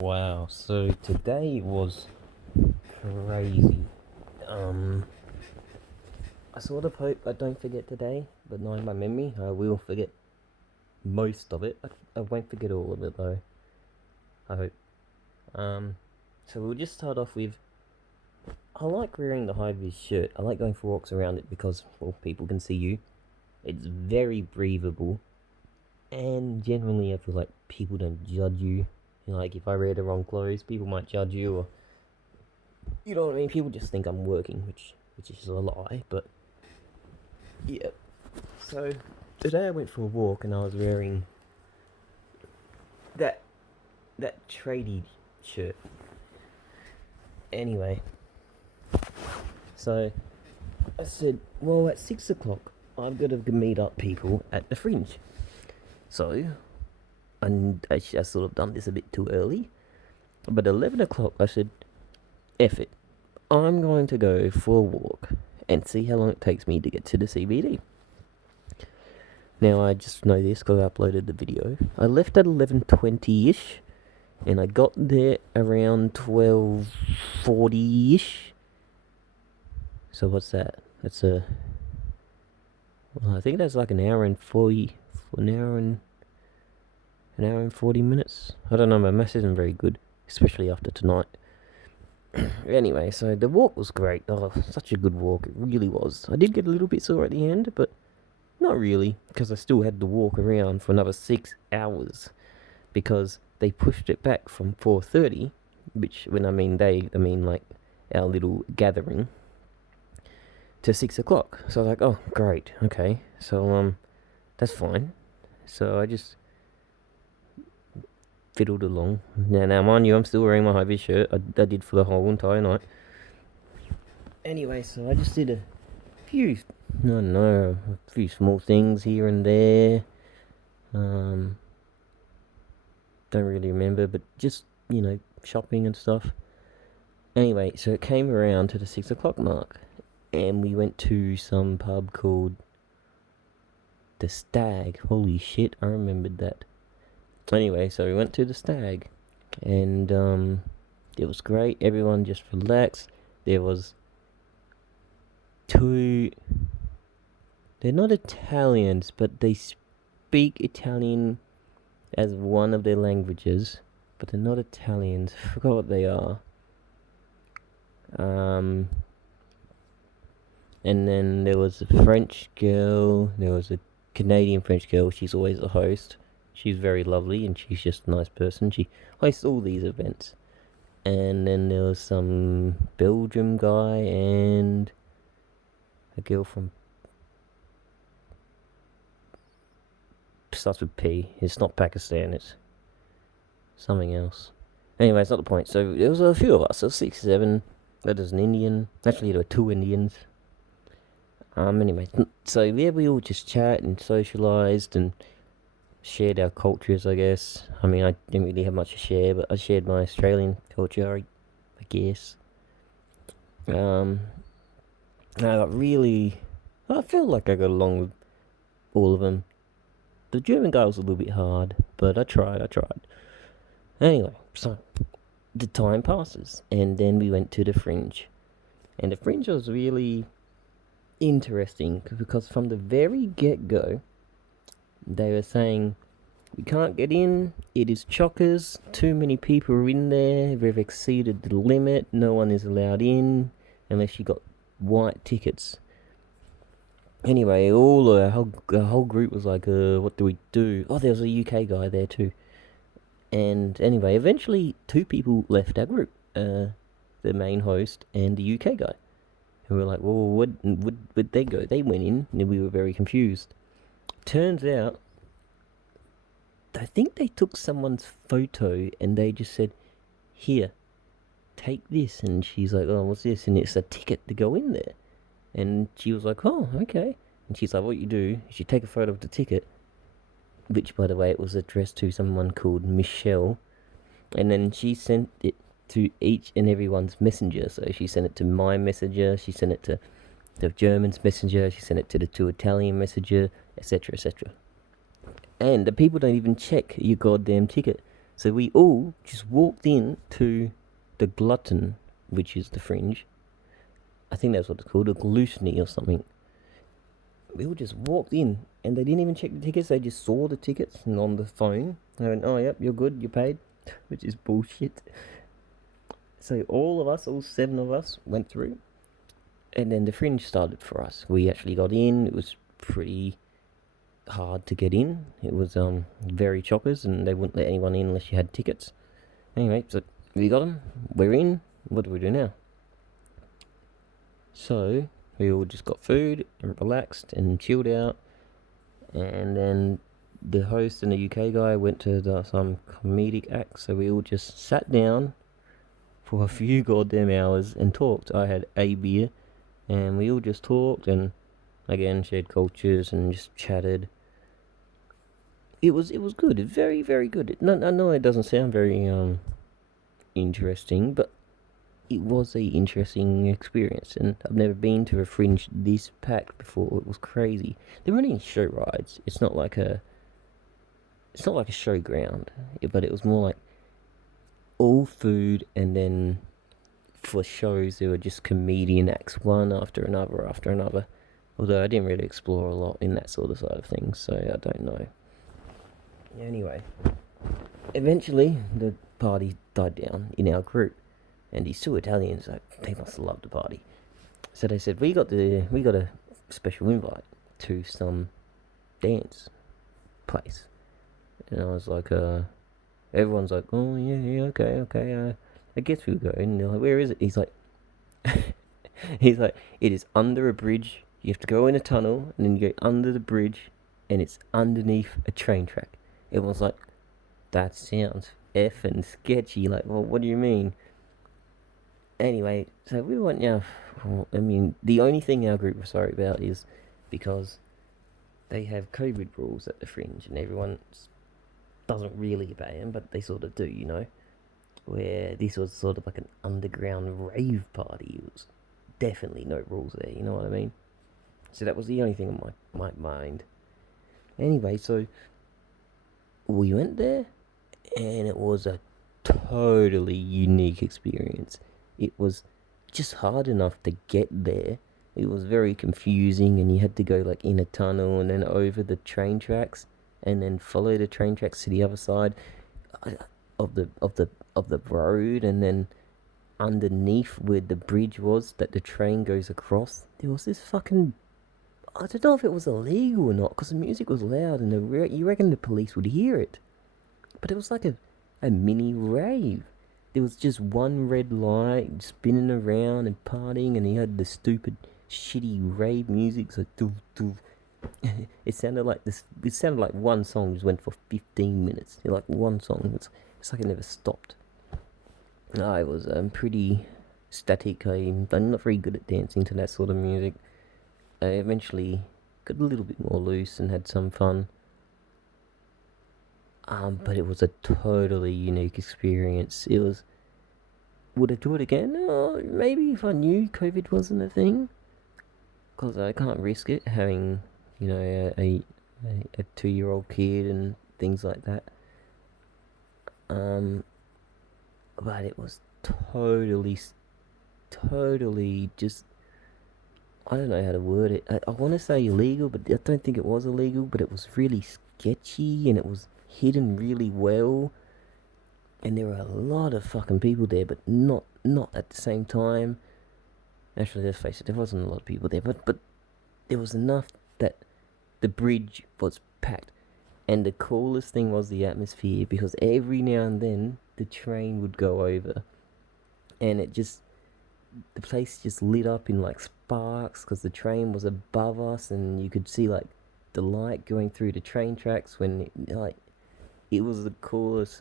Wow, so today was crazy. I sort of hope I don't forget today, but knowing my memory, I will forget most of it. I won't forget all of it though, I hope. Um, so we'll just start off with I like wearing the high vis shirt. I like going for walks around it because, well, people can see you. It's very breathable, and generally, I feel like people don't judge you. Like, if I wear the wrong clothes, people might judge you, or you know what I mean? People just think I'm working, which is a lie, but yeah. So today I went for a walk and I was wearing that tradie shirt. Anyway, so I said, well, at 6 o'clock I've got to meet up people at the Fringe. So, and I sort of done this a bit too early, but 11 o'clock I said, F it, I'm going to go for a walk and see how long it takes me to get to the CBD. Now I just know this because I uploaded the video. I left at 11:20ish, and I got there around 12:40ish. So what's that? That's I think that's like an hour and 40 minutes. I don't know. My math isn't very good, especially after tonight. Anyway, so the walk was great. Oh, such a good walk. It really was. I did get a little bit sore at the end, but not really, because I still had to walk around for another 6 hours, because they pushed it back from 4:30, which, when I mean they, I mean like our little gathering, to 6 o'clock. So I was like, oh, great, okay, so that's fine. So I just fiddled along. Now mind you, I'm still wearing my high-vis shirt. I did for the whole entire night. Anyway, so I just did a few, I don't know, a few small things here and there. Don't really remember, but just, shopping and stuff. Anyway, so it came around to the 6 o'clock mark, and we went to some pub called the Stag. Holy shit, I remembered that. Anyway, so we went to the Stag, and it was great. Everyone just relaxed. There was two. They're not Italians, but they speak Italian as one of their languages, but they're not Italians. I forgot what they are. And then there was a French girl. There was a Canadian French girl. She's always a host. She's very lovely, and she's just a nice person. She hosts all these events. And then there was some Belgium guy and a girl from starts with P. It's not Pakistan. It's something else. Anyway, it's not the point. So there was a few of us. There was 6, 7. There was an Indian. Actually, there were 2 Indians. Anyway, so yeah, we all just chat and socialised and shared our cultures, I guess. I mean, I didn't really have much to share, but I shared my Australian culture, I guess. I feel like I got along with all of them. The German guy was a little bit hard, but I tried. Anyway, so the time passes, and then we went to the Fringe. And the Fringe was really interesting, because from the very get-go, they were saying, we can't get in, it is chockers, too many people are in there, we've exceeded the limit, no one is allowed in, unless you got white tickets. Anyway, our whole group was like, what do we do? Oh, there was a UK guy there too. And anyway, eventually 2 people left our group, the main host and the UK guy. And we were like, well, where'd they go? They went in, and we were very confused. Turns out, I think they took someone's photo, and they just said, here, take this. And she's like, oh, what's this? And it's a ticket to go in there. And she was like, oh, okay. And she's like, what you do is you take a photo of the ticket, which, by the way, it was addressed to someone called Michelle. And then she sent it to each and everyone's messenger. So she sent it to my messenger, she sent it to the German's messenger, she sent it to the 2 Italian messenger, etc., etc. And the people don't even check your goddamn ticket. So we all just walked in to the Glutton, which is the Fringe. I think that's what it's called, a Gluttony or something. We all just walked in, and they didn't even check the tickets. They just saw the tickets and on the phone. They went, "Oh, yep, you're good, you paid," which is bullshit. So all of us, all 7 of us, went through, and then the Fringe started for us. We actually got in. It was pretty hard to get in. It was very chockers, and they wouldn't let anyone in unless you had tickets. Anyway, so we got them. We're in. What do we do now? So we all just got food and relaxed and chilled out, and then the host and the UK guy went to some comedic act. So we all just sat down for a few goddamn hours and talked. I had a beer, and we all just talked and again shared cultures and just chatted. It was good. It's very, very good. I know it doesn't sound very interesting, but it was a interesting experience, and I've never been to a Fringe this packed before. It was crazy. There weren't any show rides. It's not like a showground, but it was more like all food, and then for shows there were just comedian acts, one after another. Although I didn't really explore a lot in that sort of side of things, so I don't know. Anyway, eventually the party died down in our group, and these 2 Italians, they must have loved the party. So they said, we got a special invite to some dance place. And I was like, everyone's like, oh yeah, okay, I guess we'll go. And they're like, where is it? He's like, it is under a bridge. You have to go in a tunnel, and then you go under the bridge, and it's underneath a train track. Everyone's like, that sounds effing sketchy. Like, well, what do you mean? Anyway, so we went, yeah. I mean, the only thing our group was sorry about is because they have COVID rules at the Fringe, and everyone doesn't really obey them, but they sort of do, you know. Where this was sort of like an underground rave party. It was definitely no rules there, you know what I mean? So that was the only thing on my mind. Anyway, so we went there, and it was a totally unique experience. It was just hard enough to get there. It was very confusing, and you had to go like in a tunnel and then over the train tracks, and then follow the train tracks to the other side of the road, and then underneath where the bridge was that the train goes across, there was this fucking, I don't know if it was illegal or not, because the music was loud, and you reckon the police would hear it, but it was like a mini rave. There was just one red light spinning around and partying, and he had the stupid, shitty rave music. So, doof, doof. It sounded like this. It sounded like one song just went for 15 minutes. Like one song. It's like it never stopped. I was pretty static. I'm not very good at dancing to that sort of music. I eventually got a little bit more loose and had some fun. But it was a totally unique experience. It was. Would I do it again? Oh, maybe if I knew COVID wasn't a thing. Because I can't risk it having, a 2-year-old kid and things like that. But it was totally just. I don't know how to word it. I want to say illegal, but I don't think it was illegal. But it was really sketchy, and it was hidden really well, and there were a lot of fucking people there, but not at the same time. Actually, let's face it, there wasn't a lot of people there, but there was enough that the bridge was packed. And the coolest thing was the atmosphere, because every now and then the train would go over, and the place just lit up in like sparks, because the train was above us, and you could see like the light going through the train tracks when it was the coolest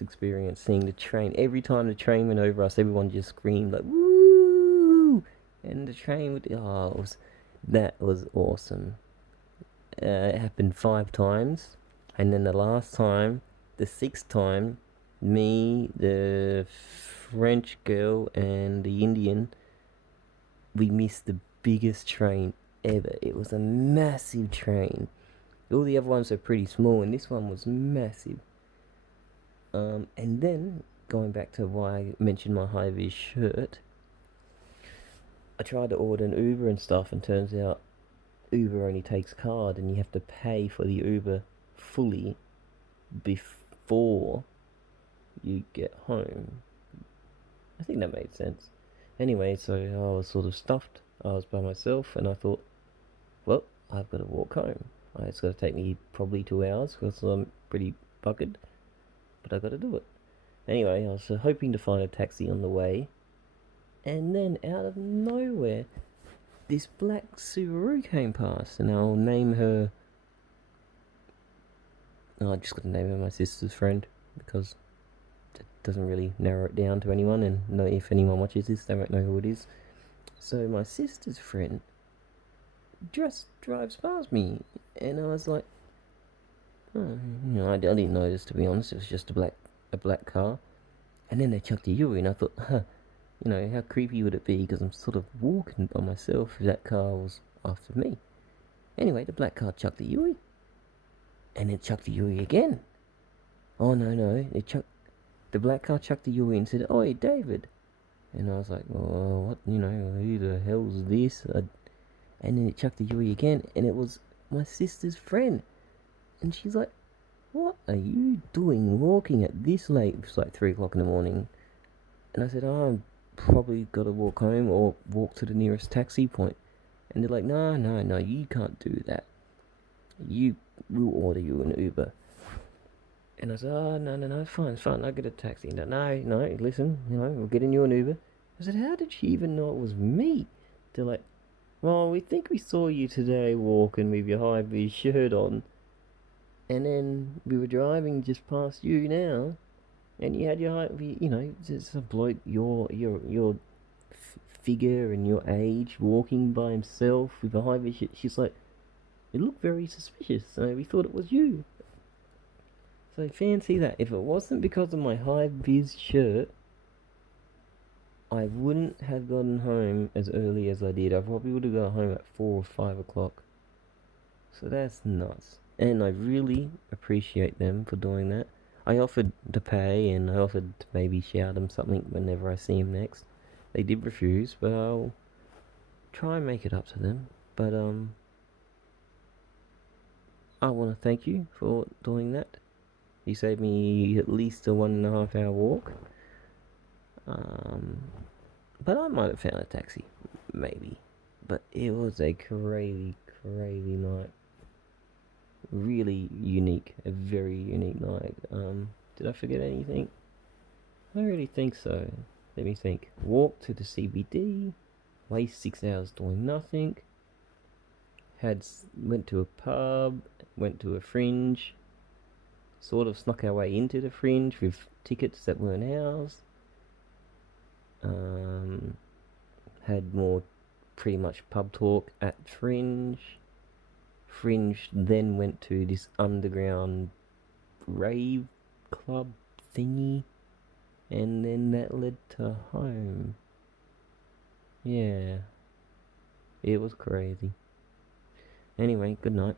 experience, seeing the train. Every time the train went over us, everyone just screamed like woo, and the train would that was awesome. It happened 5 times, and then the 6th time, me, the French girl, and the Indian, we missed the biggest train ever. It was a massive train. All the other ones are pretty small, and this one was massive. And then going back to why I mentioned my high vis shirt, I tried to order an Uber and stuff, and turns out Uber only takes card, and you have to pay for the Uber fully before you get home. I think that made sense. Anyway, so I was sort of stuffed. I was by myself, and I thought, well, I've got to walk home. It's got to take me probably 2 hours because I'm pretty buggered, but I got to do it. Anyway, I was hoping to find a taxi on the way, and then out of nowhere, this black Subaru came past, and I'll name her. Oh, I just got to name her my sister's friend because it doesn't really narrow it down to anyone, and no, if anyone watches this, they won't know who it is. So my sister's friend just drives past me, and I was like, oh, I didn't notice, to be honest. It was just a black car, and then they chucked a Yui, and I thought, how creepy would it be? Because I'm sort of walking by myself if that car was after me. Anyway, the black car chucked the Yui, and it chucked the Yui again. Oh no! The black car chucked the Yui and said, "Oi, David," and I was like, "Oh, what? Who the hell's this?" And then it chucked the Yui again, and it was my sister's friend, and she's like, "What are you doing walking at this late?" It was like 3 o'clock in the morning, and I said, "Oh, I'm probably got to walk home or walk to the nearest taxi point." And they're like, "No, you can't do that. We'll order you an Uber." And I said, "Oh, no, it's fine. I'll get a taxi." No, listen, we're getting you an Uber. I said, "How did she even know it was me?" They're like, "Well, we think we saw you today walking with your high vis shirt on, and then we were driving just past you now, and you had your high vis, just a bloke your figure and your age walking by himself with a high vis shirt." She's like, "It looked very suspicious, so we thought it was you." So fancy that. If it wasn't because of my high vis shirt, I wouldn't have gotten home as early as I did. I probably would have got home at 4 or 5 o'clock. So that's nuts. And I really appreciate them for doing that. I offered to pay, and I offered to maybe shout them something whenever I see them next. They did refuse, but I'll try and make it up to them. But I want to thank you for doing that. You saved me at least a 1.5 hour walk. But I might have found a taxi, maybe. But it was a crazy night. Really unique, a very unique night. Did I forget anything? I don't really think so. Let me think. Walked to the CBD, waste 6 hours doing nothing. Went to a pub, went to a fringe, sort of snuck our way into the fringe with tickets that weren't ours. Had more pretty much pub talk at fringe. Fringe then went to this underground rave club thingy, and then that led to home. Yeah, it was crazy. Anyway, good night.